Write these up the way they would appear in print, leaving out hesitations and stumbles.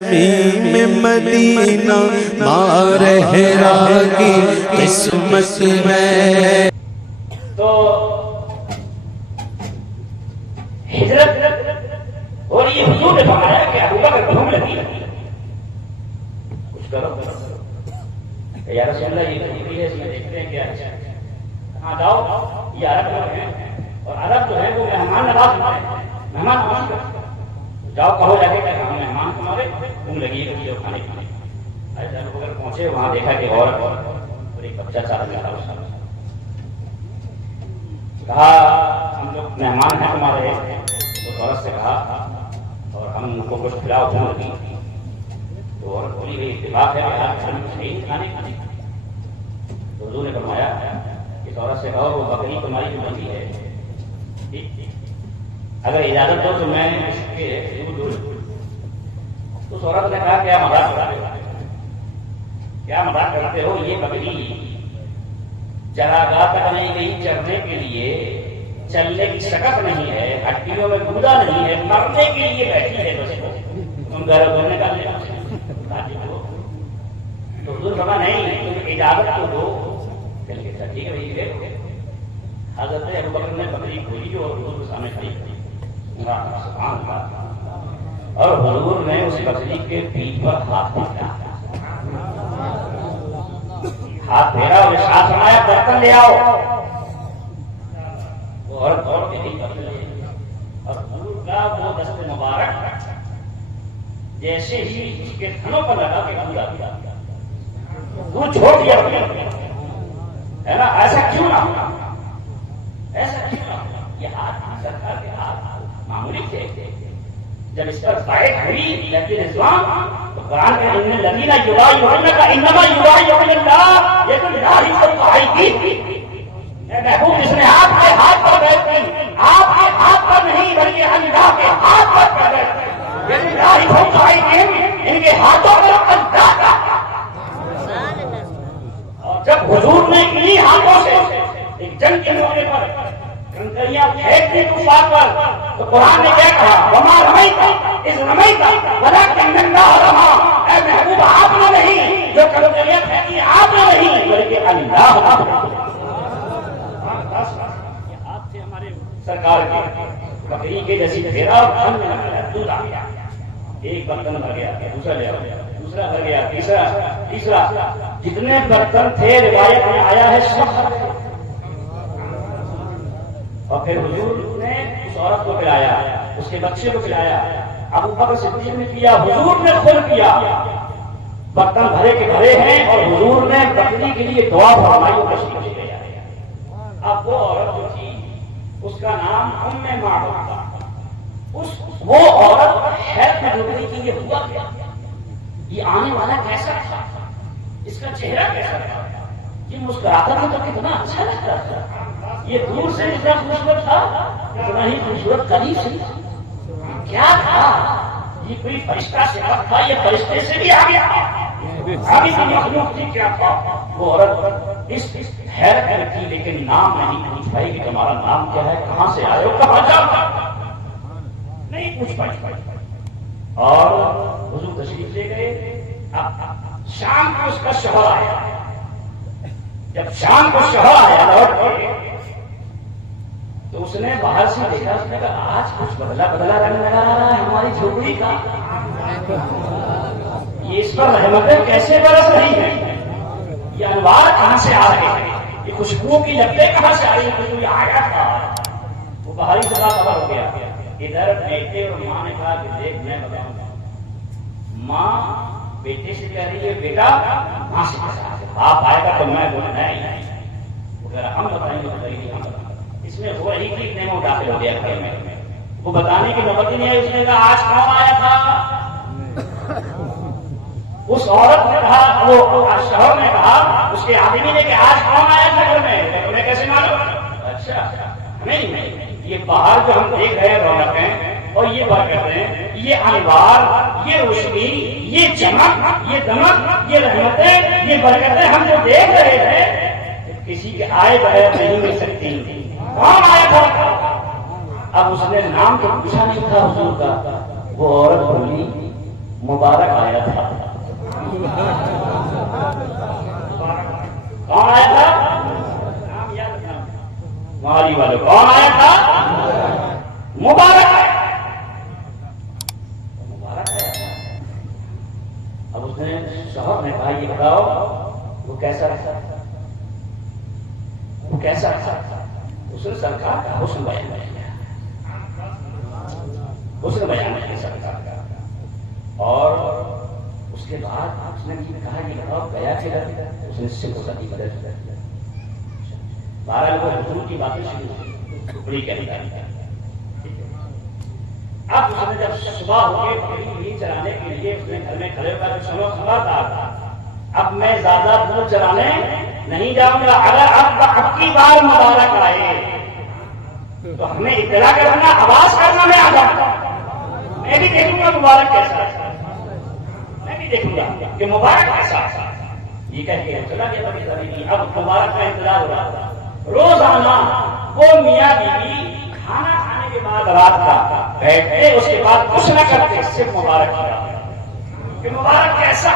میں مدینہ مارہرا کی قسمت میں تو ہجرت اور یہ حضور نے فرمایا کہ ابو بکر بھوک لگی کچھ کرو یا رسول اللہ یہ طریقے اس میں دیکھتے ہیں کیا ہاں جاؤ یہ عرب لوگ ہیں اور عرب جو ہے وہ مہمان نواز ہوتے ہیں مہمان نواز کرتے ہیں جاؤ کہو جا کے کہ ہم مہمان تمہارے بھوک لگی ہے کچھ کھانے کی ایسے ابو بکر پہنچے وہاں دیکھا کہ عورت اور ایک بچہ چاہ رہا تھا کہا ہم لوگ مہمان ہیں تمہارے اس عورت سے کہا اور ہم ان کو کچھ کھلاؤ بھوک لگی تو عورت بولی گئی اتفاق ہے کہ آپ گھر میں کچھ نہیں کھانے تو حضور نے فرمایا اس عورت سے کہو وہ بکری تمہاری جو بندی ہے اگر اجازت دو تو میں اس کے دور اس عورت نے کہا کیا مذاق کرتے ہو کیا مذاق کرتے ہو یہ بکری چراگاہ تک نہیں گئی چرنے کے لیے چلنے کی شکت نہیں ہے ہڈیوں میں گودا نہیں ہے مرنے کے لیے بیٹھی ہے بس تم گھر دھونے کا تو حضور فرما نہیں تم اجازت تو دو چل کے ٹھیک ہے بھائی حضرت ابو بکر نے بکری کھولی اور حضور کے سامنے کھڑی سبحان اللہ اور حضور نے اس بکری کے پیٹ پر ہاتھ پھیرا اور ساتھ فرمایا برتن لے آؤ اور کے نہیں برتن لے اور حضور کا وہ دست مبارک جیسے ہی اس کے تھنوں پر لگا کے پورا دیا وہ چھوڑ دیا ہے نا ایسا کیوں نہ ایسا کیوں نہ یہ ہاتھ سرکار کے ہاتھ معمولی تھے جب اس پر بائٹ ہوئی لیکن اسلام تو قرآن کے ان الذین یبایعونک انما یبایعون اللہ یہ تو اللہ ہی کو پڑھائی کی محبوب جس نے آپ کے ہاتھ پر بیٹھ کی آپ کے ہاتھ پر نہیں بلکہ اللہ کے ہاتھ پر بیٹھ کی یہ اللہ ہی کو پڑھائی کی ان کے ہاتھوں میں اللہ کا اور جب حضور نے انہی ہاتھوں سے ایک جنگ کے موقع پر کنکریاں پھینک دی کفار پر تو قرآن نے کیا کہا وما رمیت اذ رمیت ولکن اللہ رمی اے محبوب آپ نے نہیں جو کنکریاں پھینکی آپ نے نہیں بلکہ اللہ آپ سے ہمارے سرکار کی بکری کے جیسی پھیرا اور ہم نے دودھ آ گیا ایک برتن بھر گیا دوسرا لے آیا دوسرا بھر گیا تیسرا جتنے برتن تھے روایت میں آیا ہے سب اور پھر حضور نے اس عورت کو پلایا اس کے بچے کو پلایا ابو بکر صدیق نے کیا حضور نے خود کیا برتن بھرے کے بھرے ہیں اور حضور نے بکری کے لیے دعا فرمائی اور تشریف لے گیا اب وہ عورت جو تھی اس کا نام ام معبد تھا وہ عورت حیرت میں ڈوبنے کے لیے ہوا کیا یہ آنے والا کیسا تھا اس کا چہرہ کیسا تھا یہ مسکراتا تھا تو کتنا اچھا لگتا تھا یہ دور سے اتنا خوبصورت تھا اتنا ہی خوبصورت قریب سے کیا تھا یہ کوئی فرشتہ سے تھا یہ فرشتے سے بھی آگے ابھی بھی مخلوق تھی کیا تھا وہ عورت اس حیرت میں تھی لیکن نام نہیں پوچھ پائی کہ تمہارا نام کیا ہے کہاں سے آئے ہو کہاں جاؤ نہیں پوچھ پائی اور حضور تشریف لے گئے شام کو اس کا شوہر آیا جب شام کو شوہر آیا لوٹ تو اس نے باہر سے دیکھا اس نے کہا آج کچھ بدلا رنگ لگا رہا ہے ہماری جھوپڑی کا یہ اس پر رحمتیں کیسے برس رہی ہیں یہ انوار کہاں سے آ رہے ہیں یہ خوشبو کی لپٹیں کہاں سے آ رہی ہیں کوئی آیا تھا وہ باہری سزا خبر ہو گیا ادھر بیٹے اور ماں نے کہا کہ دیکھ میں بتاؤں گا ماں بیٹے سے کہہ رہی ہے بیٹا ماں سے آپ آئے گا تو میں بولے نہیں ہم بتائیں گے ہم بتائیں اس میں وہ رہی تھی اتنے میں داخل ہو گیا گھر میں وہ بتانے کی نوبت ہی نہیں آئی اس نے کہا آج کون آیا تھا اس عورت نے کہا وہ شوہر نے کہا اس کے آدمی نے کہ آج کون آیا تھا گھر میں تمہیں کیسے معلوم اچھا نہیں یہ باہر جو ہم دیکھ رہے ہیں رونقیں اور یہ برکتیں یہ انوار یہ روشنی یہ چمک یہ دمک یہ رحمتیں یہ برکتیں ہم جو دیکھ رہے ہیں کسی کے آئے بغیر نہیں مل سکتی کون آیا تھا اب اس نے نام تو پوچھا نہیں تھا حضور کا وہ عورت بولی مبارک آیا تھا. کون آیا تھا؟ نام یاد رکھنا مالی والے. کون آیا تھا؟ مبارک آیا. مبارک آیا تھا. اب اس نے شوہر نے کہا یہ بتاؤ وہ کیسا رہتا تھا؟ وہ کیسا رہتا؟ اس نے سرکار کا حسن بیان کیا. حسن بیان کیا سرکار کا. اور اس کے بعد اس نے کہا کہ بتاؤ گیا تھا. اس نے اس سے بہت مدد کی. 12 لوگ حضور کی باتیں شروع ٹکڑی کری. اب اس نے جب صبح ہو کے بکری چرانے کے لیے اس نے گھر میں کھڑے ہو کر سنو خبر تھا اب میں زیادہ دور چرانے نہیں جاؤں گا. اگر اب کی بار مبارک آئے تو ہمیں اطلاع کرنا آواز کرنا میں آ جاؤں گا. میں بھی دیکھوں گا مبارک کیسا. میں بھی دیکھوں گا کہ مبارک کیسا. یہ کہہ کے چلا گیا تبھی. اب مبارک کا انتظار ہو رہا تھا. روزانہ وہ میاں بیوی کھانا کھانے کے بعد رات کا بیٹھتے اس کے بعد کچھ نہ کرتے صرف مبارک کہ مبارک کیسا,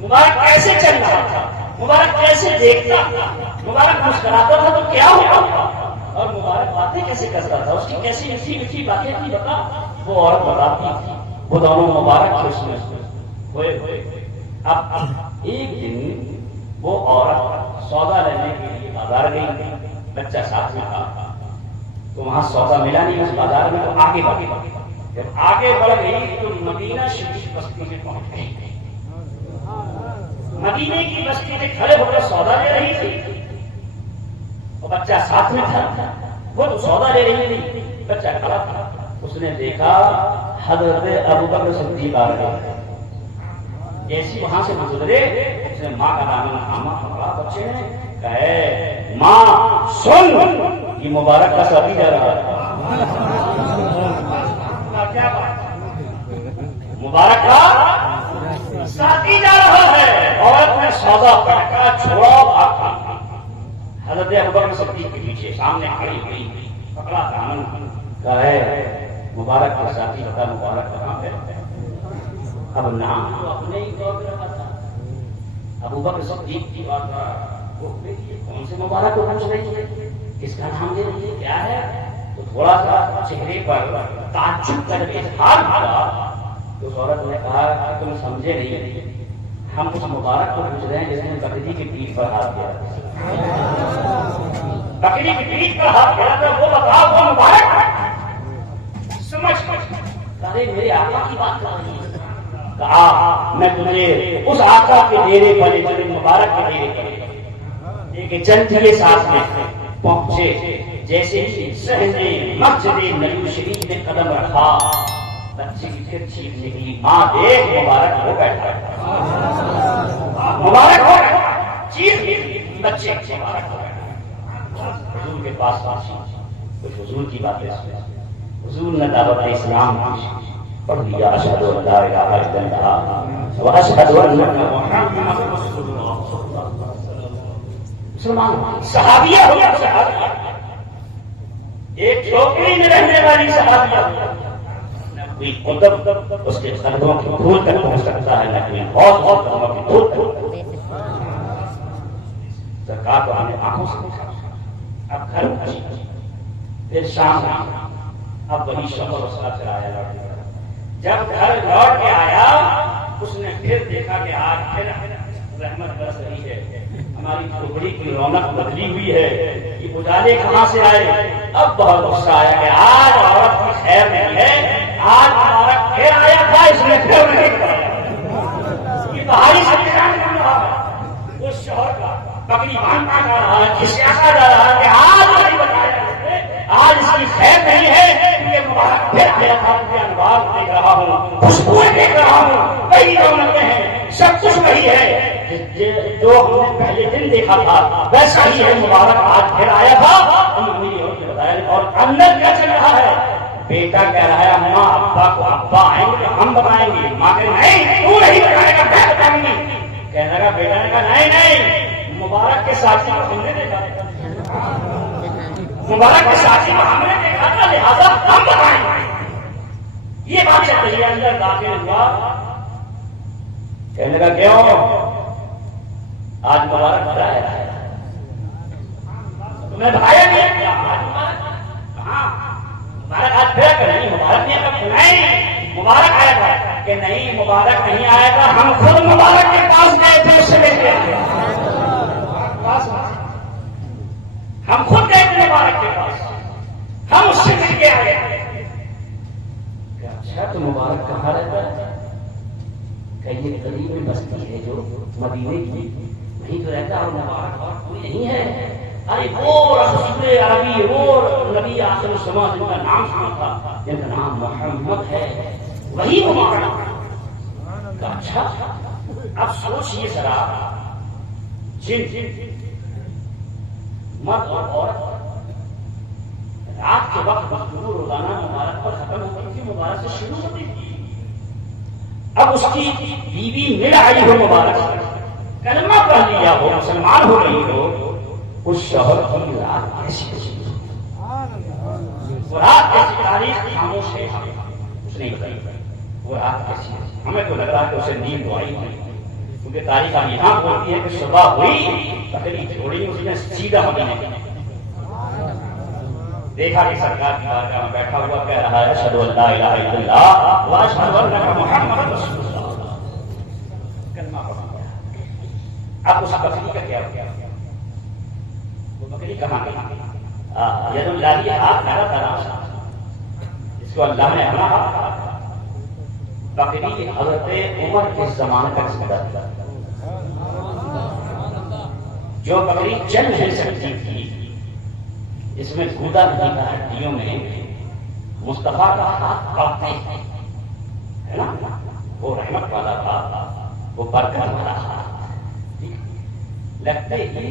مبارک کیسے چل رہا تھا, مبارک کیسے دیکھتا, مبارک مسکراتا تھا تو کیا ہوا, اور مبارک باتیں کیسے کرتا تھا, اس کی کیسی میٹھی میٹھی باتیں تھی بتا. وہ عورت بتاتی تھی وہ دونوں مبارک تھے اس میں ہوئے ہوئے. اب ایک دن وہ عورت سودا لینے کے لیے بازار گئی, بچہ ساتھ میں تھا تو وہاں سودا ملا نہیں اس بازار میں, تو آگے بڑھی. جب آگے بڑھ گئی تو مدینہ شریف بستی میں پہنچ گئی. مدینے کی بستی میں کھڑے ہو کر سودا لے رہی تھی اور بچہ ساتھ میں تھا. وہ تو سودا لے رہی تھی, بچہ کھڑا تھا. اس نے دیکھا حضرت ابوبکر صدیق آ رہے ہیں. جیسی وہاں سے گزرے اس نے ماں کا دامن تھاما پکڑا. بچے نے کہے ماں سن یہ مبارک کا شادی جا رہا ہے. مبارک کا شادی جا رہا ہے. عورت نے سودا پٹکا چھوڑا بھاگا. حضرت ابوبکر صدیق کے پیچھے سامنے کھڑی ہوئی, پکڑا دامن, کہے مبارک کا شادی بتا مبارک کہاں ہے. اب نام تو اپنے ہی طور پہ رکھا تھا ابوبکر صدیق کی بات. کون سے مبارک کو پوچھ رہی ہے, کس کا نام دے رہی ہے, کیا ہے. تو تھوڑا سا چہرے پر تعجب کر کے اظہار ہوا. تو اس عورت نے کہا کہ تم سمجھے نہیں, ہم اس مبارک کو پوچھ رہے ہیں جس نے بکری کی پیٹھ پر ہاتھ دیا. بکری کی پیٹھ پر ہاتھ دیا تھا وہ بتاؤ وہ مبارک سمجھ. ارے میرے آقا کی بات کر رہی ہے. کہا میں تجھے اس آقا کے ڈیرے پر مبارک کے ڈیرے پر ایک چند کے ساتھ میں پہنچے. جیسے ہی صحن مسجد نبی شریف نے قدم رکھا بچے کی پھر چیخ نکلی, ماں دیکھ مبارک ہو بیٹھا, مبارک ہو بیٹھا. چیخ نکلی بچے مبارک ہو بیٹھا. حضور کے پاس کچھ حضور کی باتیں سنی. حضور نے دعوت اسلام کی پڑھ لیا. اشہد ان لا الہ الا اللہ و اشہد ان محمد رسول اللہ. مسلمان صحابیہ ہو گیا. صحابیہ ایک جھوپڑی میں رہنے والی صحابیہ, کوئی قدرت اس کے قدموں کی دھول تک پہنچ سکتا ہے, لیکن بہت بہت قدموں کی دھول تک. سرکار کو ہم نے آنکھوں سے دیکھا. اب گھر پہنچی, پھر شام, اب وہی شوہر اس کا پھر آیا لوٹ کر. جب گھر لوٹ کے آیا اس نے پھر دیکھا کہ آج پھر رحمت برس رہی ہے, ہماری ٹکڑی کی رونق بدلی ہوئی ہے, یہ اجالے کہاں سے آئے. اب بہت غصہ آیا کہ آج عورت کی خیر نہیں ہے, آج مبارک پھر آیا تھا اس نے پھر نہیں کرایا. یہ بہاری سے کام کر رہا ہے اس شوہر کا, بکری باندھا جا رہا ہے, کھسیاسا جا رہا ہے کہ آج نہیں بتایا, آج اس کی خیر نہیں ہے. یہ مبارک پھر آیا تھا, مجھے انوار دیکھ رہا ہوں, خوشبوئیں دیکھ رہا ہوں, کئی رونقیں ہیں, سب کچھ وہی ہے جو ہم نے پہلے دن دیکھا تھا ویسا ہی ہے. مبارک آج پھر آیا تھا. اور اندر کیا چل رہا ہے, بیٹا کہہ رہا ہے اماں ابا کو ابا آئیں گے ہم بتائیں گے. ماں کہ نہیں تو نہیں بتائے گا, میں بتاؤں گی. کہنے لگا بیٹا نے کہا نہیں نہیں, مبارک کے ساتھی کو ہم نے دیکھا, مبارک کے ساتھی کو ہم نے دیکھا تھا, لہٰذا ہم بتائیں گے. یہ بات چل رہی ہے، اندر داخل ہوا، کہنے لگا کیوں آج مبارک بھرا ہے، تمہیں بھایا نہیں کیا؟ کہاں مبارک آج پھر کہ نہیں مبارک نہیں آیا؟ نہیں مبارک آیا تھا کہ نہیں مبارک نہیں آیا تھا، ہم خود مبارک کے پاس گئے تھے، اس سے لے کے ہم خود گئے تھے مبارک کے پاس، ہم اس سے مل کے آئے۔ اچھا تو مبارک کہاں رہتا ہے؟ کہ یہ قریب میں بستی ہے جو مدینے کی، وہیں تو رہتا ہے، اور مبارک اور کوئی نہیں ہے۔ ارے وہ رسول عربی، وہ نبی آخر الزماں جن کا نام سنا تھا، جن کا نام محمد ہے، وہی مبارک۔ اچھا اب سوچئے ذرا، جن مرد اور عورت رات کے وقت گفتگو روزانہ مبارک پر ختم ہوتی تھی، مبارک سے شروع ہوتی تھی۔ اب اس کی بیوی مل آئی ہو مبارک سے، کلمہ پڑھ لیا ہو، مسلمان ہو رہی ہو، اس شوہر کی رات کیسی گزری، وہ رات کیسی؟ تاریخ خاموش ہے، اس نے بتائی وہ رات کیسی ہے۔ ہمیں تو لگ رہا کہ اسے نیند تو آئی نہیں، کیونکہ تاریخ یہاں بولتی ہے کہ صبح ہوئی بکری چھوڑی، اس نے سیدھا مدینے دیکھا کہ سرکار کی بارگاہ میں بیٹھا ہوا کہہ رہا ہے اشہد ان لا الہ الا اللہ واشہد ان محمد رسول اللہ، کلمہ پڑھا۔ اب اس بکری کا کیا ہوا؟ وہ بکری کہاں گئی؟ ید اللہ یہ ہاتھ میرا تراشا، اس کو اللہ نے اپنا ہاتھ کہا۔ بکری حضرت عمر کے زمانے کا ذکر تھا، جو بکری چل نہیں سکتی تھی، اس میں گودا نہیں تھا، ہڈیوں میں مصطفیٰ کا ہاتھ کاٹتے ہے نا، وہ رحمت والا تھا، وہ برکت والا تھا۔ لگتے ہی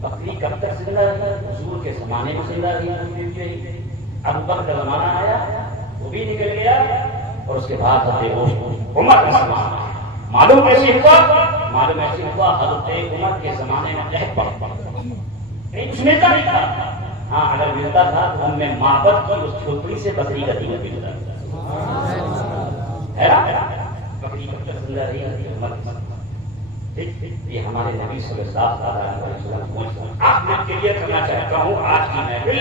بکری کب تک زندہ رہی؟ حضور کے زمانے میں زندہ رہی۔ ابو بکر کا زمانہ آیا، وہ بھی نکل گیا، اور اس کے بعد حضرت عمر کا زمانہ آیا۔ معلوم ایسے ہوا، معلوم ایسے ہوا حضرت عمر کے زمانے میں قحط پڑ کہیں کچھ ملتا نہیں تھا۔ ہاں اگر ملتا تھا تو ہم میں معبد کی اس چھوٹی سے بکری کا دیا ملتا ہے نا، بکری کب تک زندہ رہی؟ یہ ہمارے نبی صلی اللہ علیہ وسلم آپ میں کلیئر کرنا چاہتا ہوں، آج کی محفل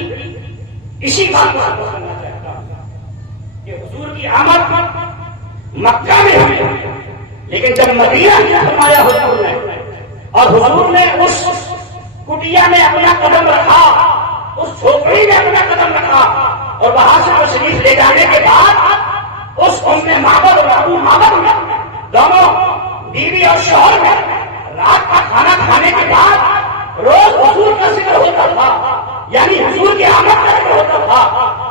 اسی بات کو کرنا چاہتا ہوں کہ حضور کی آمد مکہ میں ہوئی، لیکن جب مدینہ میں فرمایا حضور نے، اور حضور نے اس کٹیا میں اپنا قدم رکھا، اس جھوپڑی میں اپنا قدم رکھا، اور وہاں سے وہ شریف لے جانے کے بعد اس معبد اور ابو معبد دونوں بیوی اور شوہر میں رات کا کھانا کھانے کے بعد روز حضور کا ذکر ہوتا تھا، یعنی حضور کی آمد کا ذکر ہوتا تھا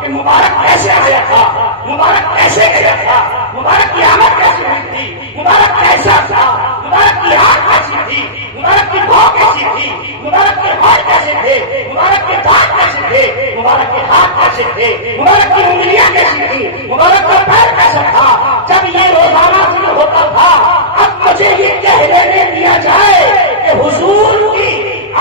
کہ مبارک کیسے آیا تھا، مبارک کیسے گیا تھا، مبارک کی آمد کیسی ہوئی تھی، مبارک کیسا تھا، مبارک کی آنکھ کیسی تھی، مبارک کی بھاؤ کیسی تھی، مبارک کے ہاتھ کیسے تھے، مبارک کے دانت کیسے تھے، مبارک کے ہاتھ کیسے تھے، مبارک کی انگلیاں کیسی تھی، مبارک کا پیر کیسا تھا۔ جب یہ روزانہ ذکر ہوتا تھا، اب مجھے یہ کہہ دینے دیا جائے کہ حضور کی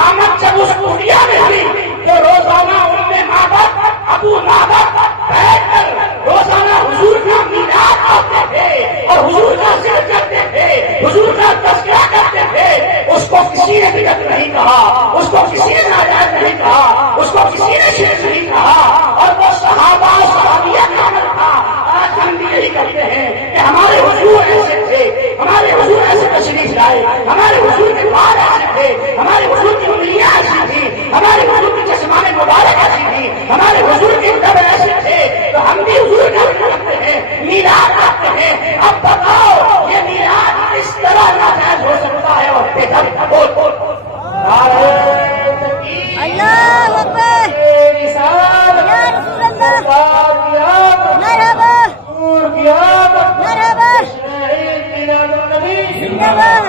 آمد جب اس کٹیا میں ہوئی تو روزانہ ان میں معبد ابو معبد بیٹھ کر روزانہ حضور کا میلاد کرتے تھے اور حضور کا ذکر کرتے تھے، حضور کا تذکرہ کرتے تھے۔ اس کو کسی نے بدعت نہیں کہا، اس کو کسی نے ناجائز نہیں کہا، اس کو کسی نے شرک نہیں کہا، اور وہ صحابہ اور صحابیہ کا عمل تھا۔ آج ہم بھی یہی کرتے ہیں کہ ہمارے حضور ایسے تھے، ہمارے حضور ایسے تشریف لائے، ہمارے حضور کے بال ایسے تھے، ہمارے حضور کی انگلیاں ایسی تھی، ہمارے حضور کی چشمان مبارک ایسی تھی، ہمارے حضور کے قدم ایسے تھے، تو ہم بھی حضور کا ذکر کرتے ہیں، میلاد کرتے ہیں۔ اب بتاؤ یہ میلاد کس طرح ناجائز ہو سکتا ہے اور بہتر؟ اللہ اکبر، یا رسول اللہ، مرحبا مرحبا، زندہ باد۔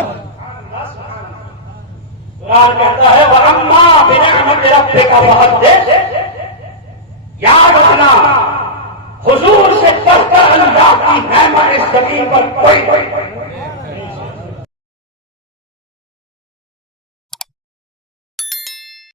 قرآن کہتا ہے وَأَمَّا بِنِعْمَتِ رَبِّكَ فَحَدِّثْ،